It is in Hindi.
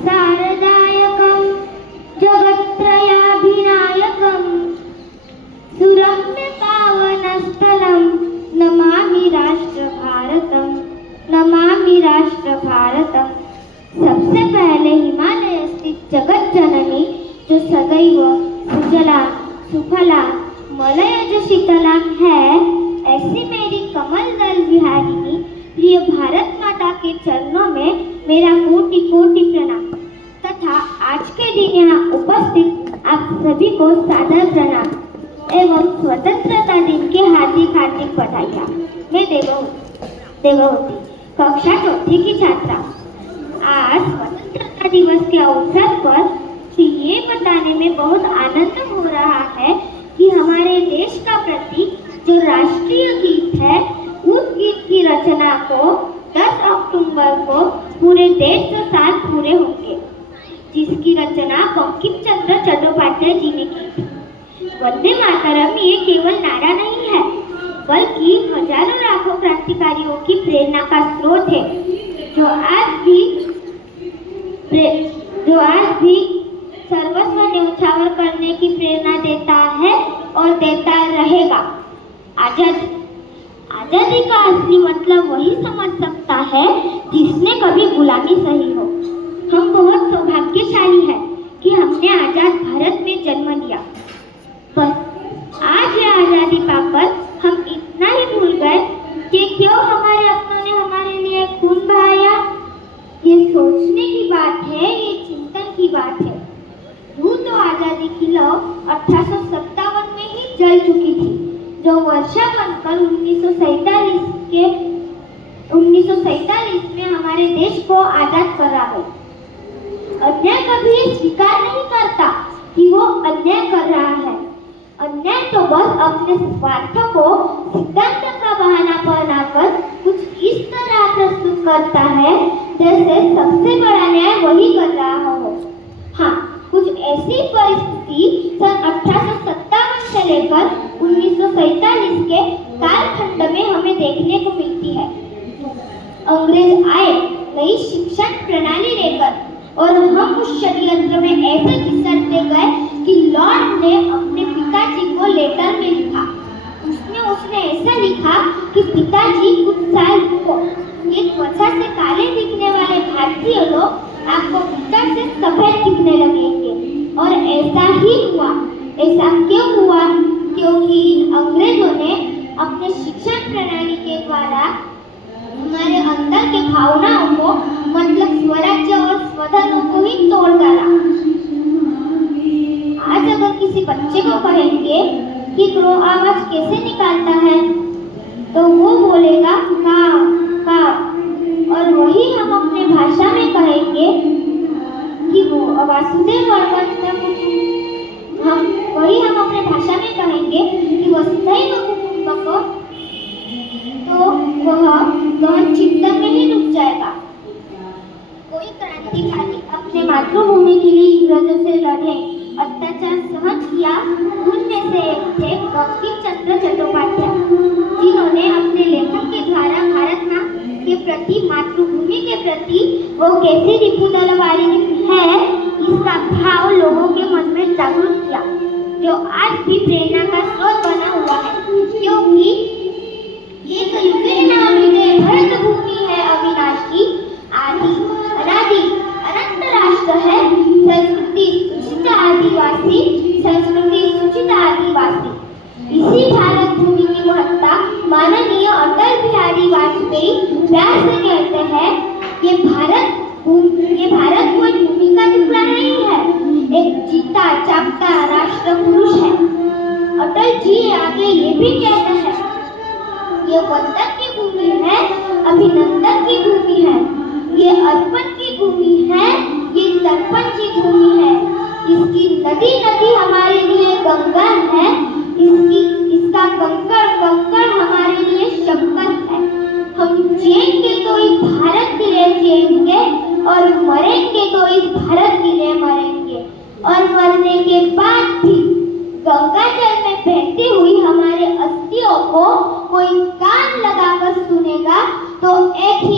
सारदायकं जगत्त्रयाभिनायकं सुरम्य पावनस्थलं नमामि राष्ट्रभारतं, नमामि राष्ट्रभारतं। सबसे पहले हिमालय स्थित जगत जननी जो सदैव सुजला सुफला मलयज शीतला है, ऐसी मेरी कमल दल विहारिणी प्रिय भारत माता के चरणों में मेरा कोटि कोटि प्रणाम तथा आज के दिन यहाँ उपस्थित आप सभी को सादर प्रणाम एवं स्वतंत्रता दिन की हार्दिक हार्दिक बधाइयाँ। मैं देववती कक्षा चौथी की छात्रा। आज स्वतंत्रता दिवस के अवसर पर ये बताने में बहुत आनंद हो रहा है कि हमारे देश का प्रतीक जो राष्ट्रीय गीत है, उस गीत की रचना को 10 अक्टूबर को पूरे देश के साथ पूरे होंगे, जिसकी रचना बंकिम चंद्र चट्टोपाध्याय जी ने की थी। वंदे मातरम ये केवल नारा नहीं है, बल्कि हजारों लाखों क्रांतिकारियों की प्रेरणा का स्रोत है, जो आज भी सर्वस्व न्यौछावर करने की प्रेरणा देता है और देता रहेगा। आजादी का असली मतलब वही समझ सकता है जिसने कभी गुलामी सही हो। हम बहुत सौभाग्यशाली हैं कि हमने आजाद भारत में जन्म लिया। बस आज ये आजादी पाकर हम इतना ही भूल गए कि क्यों हमारे अपनों ने हमारे लिए खून बहाया। ये सोचने की बात है, ये चिंतन की बात है। यूं तो आजादी की लौ 1857 में ही जल चुकी थी, जो वर्षा बनकर 1947 में हमारे देश को आजाद करा है। अन्याय कभी स्वीकार नहीं करता कि वो अन्याय कर रहा है। अन्याय तो बस अपने स्वार्थ को सिद्धांत का बहाना बनाकर कुछ इस तरह प्रस्तुत करता है जैसे सबसे बड़ा न्याय वही कर रहा हो। हाँ, कुछ ऐसी परिस्थिति सन 1857 से लेकर 1947 के कालखंड में हमें देखने को मिलती है। अंग्रेज आए नई शिक्षण प्रणाली लेकर और हम उस षड्यंत्र में ऐसे घिसटते गए कि लॉर्ड ने अपने पिताजी को लेटर में लिखा। उसने ऐसा लिखा कि पिताजी कुछ साल रुको, ये त्वचा से काले दिखने वाले भारतीय लोग आपको भीतर से सफेद दिखने लगेंगे। और ऐसा ही हुआ। ऐसा क्यों हुआ? क्योंकि अंग्रेजों ने अपने शिक्षण प्रणाली के द्वारा हमारे अंदर के भावनाओं को, मतलब स्वराज्य और स्वधर्म को ही तोड़ डाला। आज अगर किसी बच्चे को कहेंगे कि क्रो आवाज कैसे निकालता है, तो वो बोलेगा का का। और वही हम अपने भाषा में कहेंगे कि वो वासुदेव हम अपने भाषा में कहेंगे कि वसुधैव कुटुंबकम, तो वह गहन चिंतन में ही डूब जाएगा। कोई क्रांतिकारी अपने मातृभूमि के लिए इंग्रजों से लड़े, अत्याचार सहन किया, उनमें से एक थे बंकिम चंद्र चट्टोपाध्याय, जिन्होंने अपने लेखन के द्वारा भारत माँ के प्रति, मातृभूमि के प्रति वो कैसी रिपुदल वाली है, इसका भाव लोगों के मन में जागृत किया, जो आज भी प्रेरणा का स्रोत बना हुआ है। क्योंकि ये युगे नामी भारत भूमि है अविनाशी, आदि अनादि अनंत राष्ट्र है, संस्कृति सुचित आदिवासी, संस्कृति सुचित आदिवासी। इसी भारत भूमि की महत्ता माननीय अटल बिहारी वाजपेयी प्यार से कहते हैं, ये भारत कोई भूमि का टुकड़ा नहीं है, एक जीता जागता राष्ट्र पुरुष है। अटल जी आगे ये भी कहते हैं, ये वंदन की भूमि है, अभिनंदन की भूमि है, ये अर्पण की भूमि है, ये तर्पण की भूमि है। इसकी नदी नदी हमारे लिए गंगा है, इसका कंकड़ कंकड़ हमारे लिए शंकर है। हम जिएंगे तो इस भारत के लिए जिएंगे और मरेंगे तो इस भारत के लिए मरेंगे। और मरने के बाद भी गंगा जल में बहती हुई हमारे अस्थियों को कोई कान लगाकर सुनेगा तो एक ही